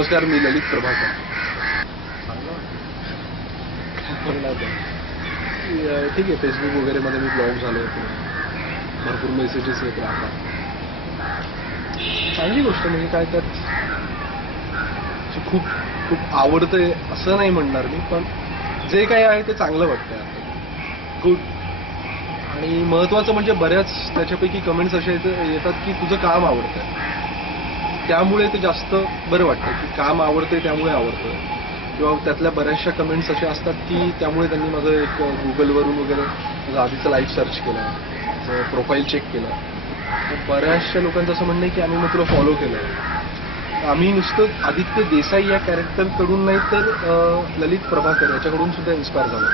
नमस्कार, मी ललित प्रभाकर. ठीक आहे, फेसबुक वगैरे मध्ये मी ब्लॉग झालो होतो, भरपूर मेसेजेस येत राहतात. चांगली गोष्ट म्हणजे काय त्यात खूप खूप आवडतंय असं नाही म्हणणार मी, पण जे काही आहे ते चांगलं वाटतंय, गुड. आणि महत्वाचं म्हणजे बऱ्याच त्याच्यापैकी कमेंट्स असे येतात की तुझं काम आवडतंय, त्यामुळे ते जास्त बरं वाटतं की काम आवडतंय त्यामुळे आवडतं. किंवा त्यातल्या बऱ्याचशा कमेंट्स अशा असतात की त्यामुळे त्यांनी माझं एक गुगलवरून वगैरे माझं आधीचं लाईफ सर्च केलं, माझं प्रोफाईल चेक केलं. तर बऱ्याचशा लोकांचं असं म्हणणं आहे की आम्ही मग तुला फॉलो केलं. आम्ही नुसतं आदित्य देसाई या कॅरेक्टरकडून नाही तर ललित प्रभाकर याच्याकडून सुद्धा इन्स्पायर झालो.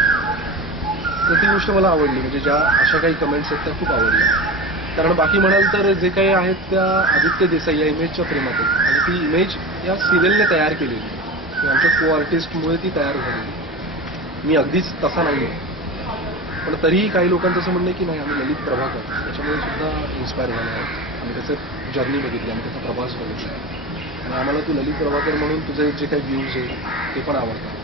तर ती गोष्ट मला आवडली, म्हणजे ज्या अशा काही कमेंट्स आहेत त्या खूप आवडल्या. कारण बाकी म्हणाल तर जे काही आहेत त्या आदित्य देसाई या इमेजच्या प्रेमात आहेत, आणि ती इमेज या सिरियलने तयार केलेली, आमच्या को आर्टिस्टमुळे ती तयार झालेली. मी अगदीच तसा नाही आहे, पण तरीही काही लोकांचं असं म्हणणं आहे की नाही, आम्ही ललित प्रभाकर त्याच्यामुळे सुद्धा इन्स्पायर झालो आहोत. आम्ही त्याचं जर्नी बघितली, आम्ही त्याचा प्रवास बघितला, आणि आम्हाला तू ललित प्रभाकर म्हणून तुझे जे काही व्ह्यूज आहेत ते पण आवडतात.